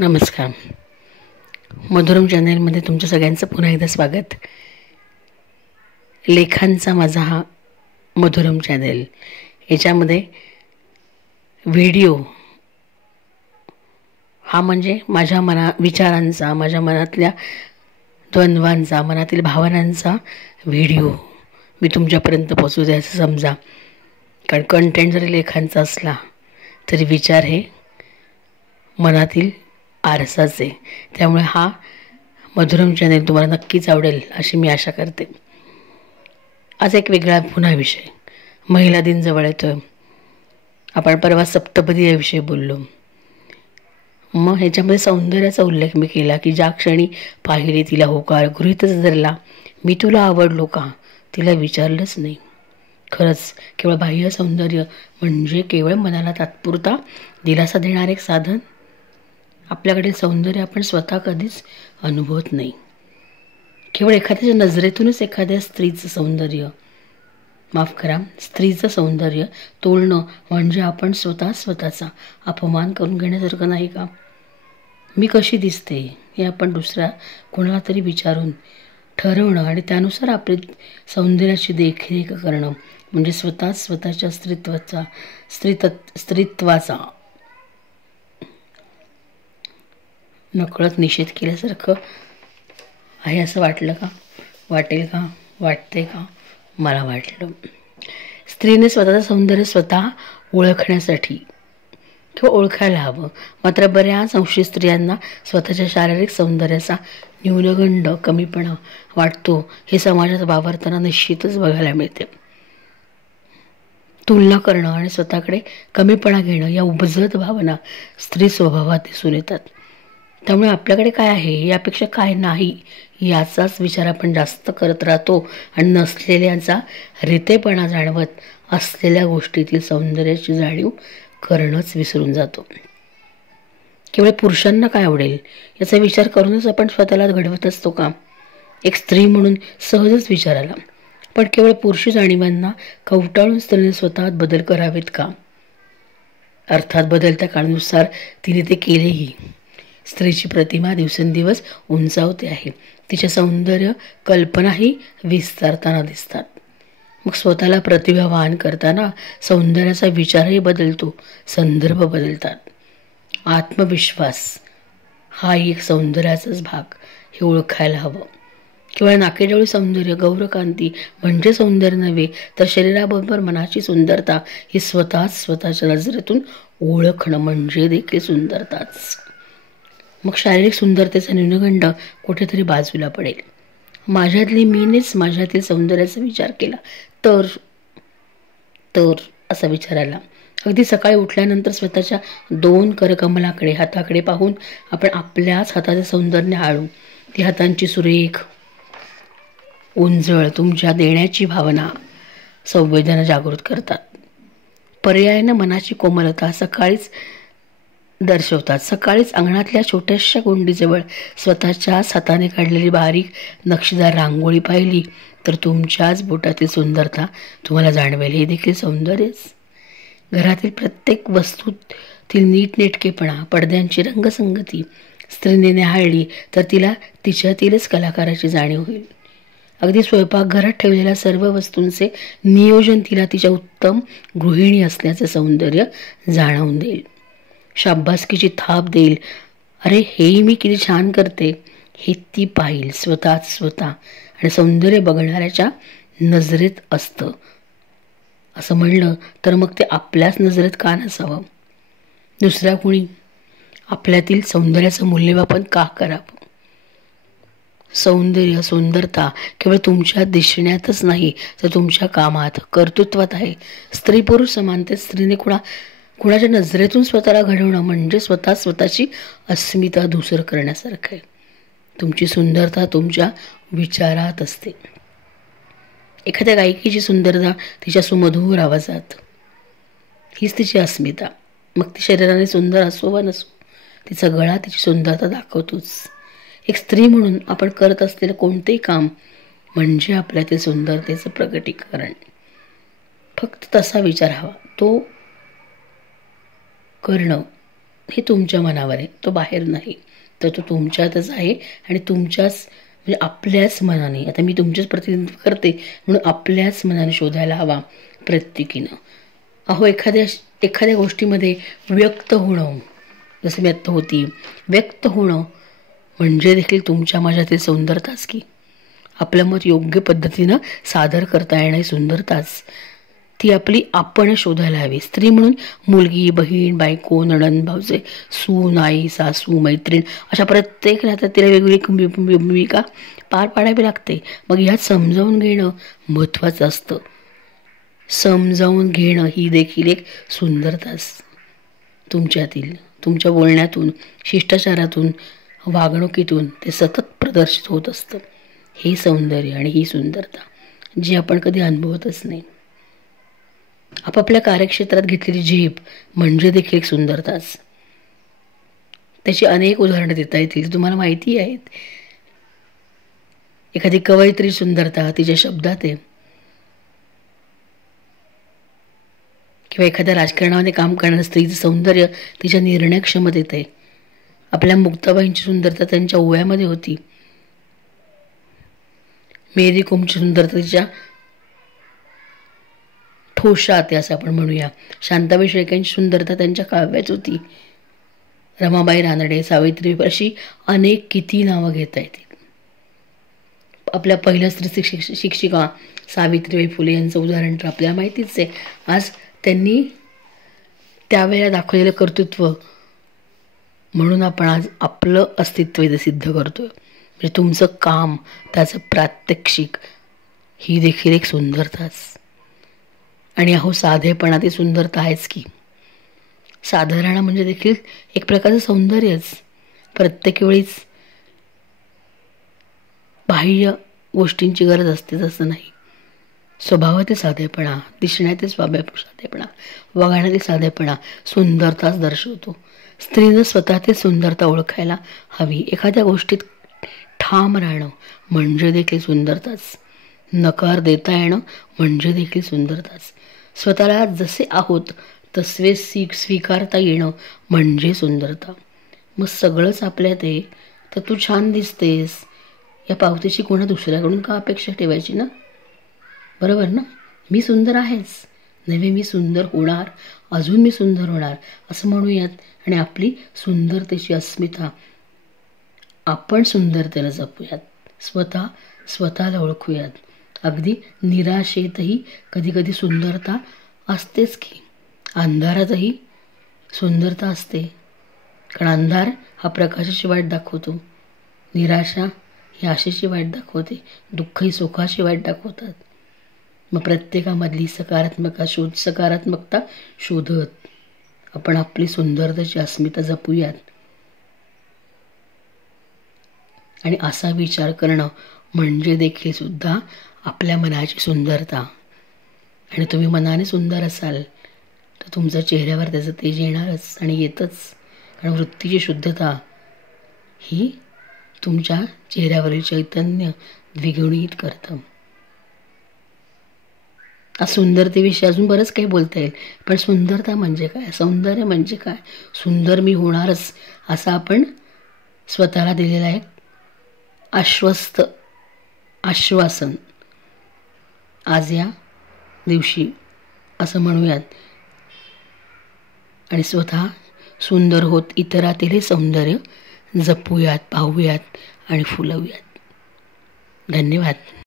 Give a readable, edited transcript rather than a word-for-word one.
नमस्कार. मधुरम चॅनेलमध्ये तुमच्या सगळ्यांचं पुन्हा एकदा स्वागत. लेखांचा माझा हा मधुरम चॅनेल, याच्यामध्ये व्हिडिओ हा म्हणजे माझ्या विचारांचा, माझ्या मनातल्या द्वंद्वांचा, मनातील भावनांचा व्हिडिओ मी तुमच्यापर्यंत पोहोचू द्यायचं समजा. कारण कंटेंट जरी लेखांचा असला तरी विचार हे मनातील आरसाच आहे. त्यामुळे हा मधुरम चॅनेल तुम्हाला नक्कीच आवडेल अशी मी आशा करते. आज एक वेगळा पुन्हा विषय, महिला दिन जवळ येतोय. आपण परवा सप्तपदी याविषयी बोललो. मग ह्याच्यामध्ये सौंदर्याचा उल्लेख मी केला की ज्या क्षणी पाहिली तिला होकार गृहीतच धरला. मी तुला आवडलो का, तिला विचारलंच नाही. खरंच केवळ बाह्य सौंदर्य म्हणजे केवळ मनाला तात्पुरता दिलासा देणारे एक साधन. आपल्याकडील सौंदर्य आपण स्वतः कधीच अनुभवत नाही. केवळ एखाद्याच्या नजरेतूनच एखाद्या स्त्रीचं सौंदर्य तोलणं म्हणजे आपण स्वतःचा अपमान करून घेण्यासारखं नाही का? मी कशी दिसते हे आपण दुसऱ्या कोणाला तरी विचारून ठरवणं आणि त्यानुसार आपली सौंदर्याची देखरेख करणं म्हणजे स्वतःच्या स्त्रीत्वाचा नकळत निषेध केल्यासारखं आहे असं वाटलं का? वाटेल का? वाटतंय का? मला वाटलं. स्त्रीने स्वतःचं सौंदर्य स्वतः ओळखण्यासाठी किंवा ओळखायला हवं. मात्र बऱ्याच अंशी स्त्रियांना स्वतःच्या शारीरिक सौंदर्याचा न्यूनगंड, कमीपणा वाटतो. हे समाजात वावरताना निश्चितच बघायला मिळते. तुलना करणं आणि स्वतःकडे कमीपणा घेणं या उपजत भावना स्त्री स्वभावात दिसून येतात. त्यामुळे आपल्याकडे काय आहे यापेक्षा काय नाही याचाच विचार आपण जास्त करत राहतो आणि नसलेल्यांचा रितेपणा जाणवत असलेल्या गोष्टीतील सौंदर्याची जाणीव करणंच विसरून जातो. केवळ पुरुषांना काय आवडेल याचा विचार करूनच आपण स्वतःला घडवत असतो का? एक स्त्री म्हणून सहजच विचार आला. पण केवळ पुरुषी जाणीवांना कवटाळून स्त्रीने स्वतःत बदल करावेत का? अर्थात बदलत्या काळानुसार तिने ते केलेही. स्त्रीची प्रतिमा दिवसेंदिवस उंचावते आहे. तिच्या सौंदर्य कल्पनाही विस्तारताना दिसतात. मग स्वतःला प्रतिभावान करताना सौंदर्याचा विचारही बदलतो, संदर्भ बदलतात. आत्मविश्वास हा एक सौंदर्याचाच भाग हे ओळखायला हवं. केवळ नाकेडोळे सौंदर्य, गौरकांती म्हणजे सौंदर्य नव्हे, तर शरीराबरोबर मनाची सुंदरता ही स्वतःच्या नजरेतून ओळखणं म्हणजे देखील सुंदरताच. मग शारीरिक सुंदरतेचा न्यूनगंड कुठेतरी बाजूला पडेल. मीनेच माझ्यातील सौंदर्याचा विचार केला तर असा विचार आला. अगदी सकाळी उठल्यानंतर स्वतःच्या 2 करकमलाकडे, हाताकडे पाहून आपण आपल्याच हाताचे सौंदर्य हाळू. ती हातांची सुरेख उंजळ तुमच्या देण्याची भावना, संवेदना जागृत करतात. पर्यायानं मनाची कोमलता सकाळीच दर्शवतात. सकाळीच अंगणातल्या छोट्याशा कुंडीजवळ स्वतःच्याच हाताने काढलेली बारीक नक्षीदार रांगोळी पाहिली तर तुमच्याच बोटातील सुंदरता तुम्हाला जाणवेल. हे देखील सौंदर्यच. घरातील प्रत्येक वस्तूतील नीटनेटकेपणा, पडद्यांची रंगसंगती स्त्रीने निहाळली तर तिला तिच्यातीलच कलाकाराची जाणीव होईल. अगदी स्वयंपाकघरात ठेवलेल्या सर्व वस्तूंचे नियोजन तिला तिच्या उत्तम गृहिणी असण्याचे सौंदर्य जाणवून देईल. शाब्बासकीची थाप देईल. अरे हेही मी किती छान करते हे ती पाहिल स्वतः. आणि सौंदर्य बघणाऱ्याच्या नजरेत असतं असं म्हणलं तर मग ते आपल्याच नजरेत का नसावं? दुसऱ्या कोणी आपल्यातील सौंदर्याचं मूल्यमापन का करावं? सुंदरता केवळ तुमच्या दिसण्यातच नाही तर तुमच्या कामात, कर्तृत्वात आहे. स्त्री पुरुष समानतेत स्त्रीने कुणाच्या नजरेतून स्वतःला घडवणं म्हणजे स्वतःची अस्मिता धूसर करण्यासारखं आहे. तुमची सुंदरता तुमच्या विचारात असते. एखाद्या गायिकेची सुंदरता तिच्या सुमधुर आवाजात, हीच तिची अस्मिता. मग ती शरीराने सुंदर असो वा नसो, तिचा गळा तिची सुंदरता दाखवतोच. एक स्त्री म्हणून आपण करत असलेलं कोणतेही काम म्हणजे आपल्यातील सुंदरतेचं प्रकटीकरण. फक्त तसा विचार हवा, तो करणं हे तुमच्या मनावर आहे, तो बाहेर नाही. तर तो तुमच्यातच आहे आणि तुमच्याच म्हणजे आपल्याच मनाने. आता मी तुमचंच प्रतिनिधित्व करते म्हणून आपल्याच मनाने शोधायला हवा प्रत्येकीनं. अहो एखाद्या गोष्टीमध्ये व्यक्त होणं, जसं मी आत्ता होती, व्यक्त होणं म्हणजे देखील तुमच्या माझ्यातील सुंदरताच की. आपलं मत योग्य पद्धतीनं सादर करता येणं सुंदरताच. ती आपली आपण शोधायला हवी. स्त्री म्हणून मुलगी, बहीण, बायको, नणंद, भाऊजे, सून, आई, सासू, मैत्रीण अशा प्रत्येक नात्यात तिला वेगवेगळी भूमिका पार पाडावी लागते. मग ह्यात समजावून घेणं महत्त्वाचं असतं. समजावून घेणं ही देखील एक सुंदरताच तुमच्यातील. तुमच्या बोलण्यातून, शिष्टाचारातून, वागणुकीतून ते सतत प्रदर्शित होत असतं. हे सौंदर्य आणि ही सुंदरता जी आपण कधी अनुभवतच नाही. आपापल्या कार्यक्षेत्रात घेतलेली झेप म्हणजे देखील एक सुंदरताच. त्याची अनेक उदाहरणं देता येतील, तुम्हाला माहिती आहेत. एखादी कवयित्री सुंदरता तिच्या शब्दात आहे, किंवा एखाद्या राजकारणामध्ये काम करणाऱ्या स्त्रीचं सौंदर्य तिच्या निर्णय क्षमतेत आहे. आपल्या मुक्ताबाईंची सुंदरता त्यांच्या ओव्यामध्ये होती. मेरी कोमची सुंदरता तिच्या ठोशात असं आपण म्हणूया. शांताबाई शेळकेंची सुंदरता त्यांच्या काव्यात होती. रमाबाई रानडे, सावित्री अशी अनेक किती नावं घेता येतील. आपल्या पहिल्या स्त्री शिक्षिका सावित्रीबाई फुले यांचं उदाहरण तर आपल्याला माहितीच आहे. आज त्यांनी त्यावेळेला दाखवलेलं कर्तृत्व म्हणून आपण आज आपलं अस्तित्व इथे सिद्ध करतोय. म्हणजे तुमचं काम, त्याचं प्रात्यक्षिक ही देखील एक सुंदरताच. आणि अहो साधेपणा ती सुंदरता आहेच की. साधं राहणं म्हणजे देखील एक प्रकारचं सौंदर्यच. प्रत्येक वेळीच बाह्य गोष्टींची गरज असते तसं नाही. स्वभावातील साधेपणा, दिसण्यातील साधेपणा, वागण्यातील साधेपणा सुंदरताच दर्शवतो. स्त्रीनं स्वतःतील सुंदरता ओळखायला हवी. एखाद्या गोष्टीत ठाम राहणं म्हणजे देखील सुंदरताच. नकार देता येणं म्हणजे देखील सुंदरताच. स्वतःला जसे आहोत तसे स्वीकारता येणं म्हणजे सुंदरता. मग सगळंच आपल्यात आहे तर तू छान दिसतेस या पावतीची कोणा दुसऱ्याकडून का अपेक्षा ठेवायची ना? बरोबर ना? मी सुंदर आहेच, नव्हे मी सुंदर होणार, अजून मी सुंदर होणार असं म्हणूयात. आणि आपली सुंदरतेची अस्मिता आपण सुंदरतेला जपूयात. स्वतःला ओळखूयात. अगदी निराशेतही कधी कधी सुंदरता असतेच की. अंधारातही सुंदरता असते. कारण अंधार हा प्रकाशाची वाट दाखवतो, निराशा ही आशेची वाट दाखवते, दुःख ही सुखाची वाट दाखवतात. मग प्रत्येकामधली सकारात्मकता शोधत आपण आपली सुंदरतेची अस्मिता जपूयात. आणि असा विचार करणं म्हणजे देखील सुद्धा आपल्या मनाची सुंदरता. आणि तुम्ही मनाने सुंदर असाल तर तुमच्या चेहऱ्यावर त्याचं तेज येणारच आणि येतच. कारण वृत्तीची शुद्धता ही तुमच्या चेहऱ्यावरील चैतन्य द्विगुणित करतं. सुंदरतेविषयी अजून बरंच काही बोलता येईल, पण सुंदरता म्हणजे काय, सौंदर्य म्हणजे काय, सुंदर मी होणारच असा आपण स्वतःला दिलेला एक आश्वासन आज या दिवशी असं म्हणूयात. आणि स्वतः सुंदर होत इतरातील हे सौंदर्य जपूयात, पाहूयात आणि फुलवूयात. धन्यवाद.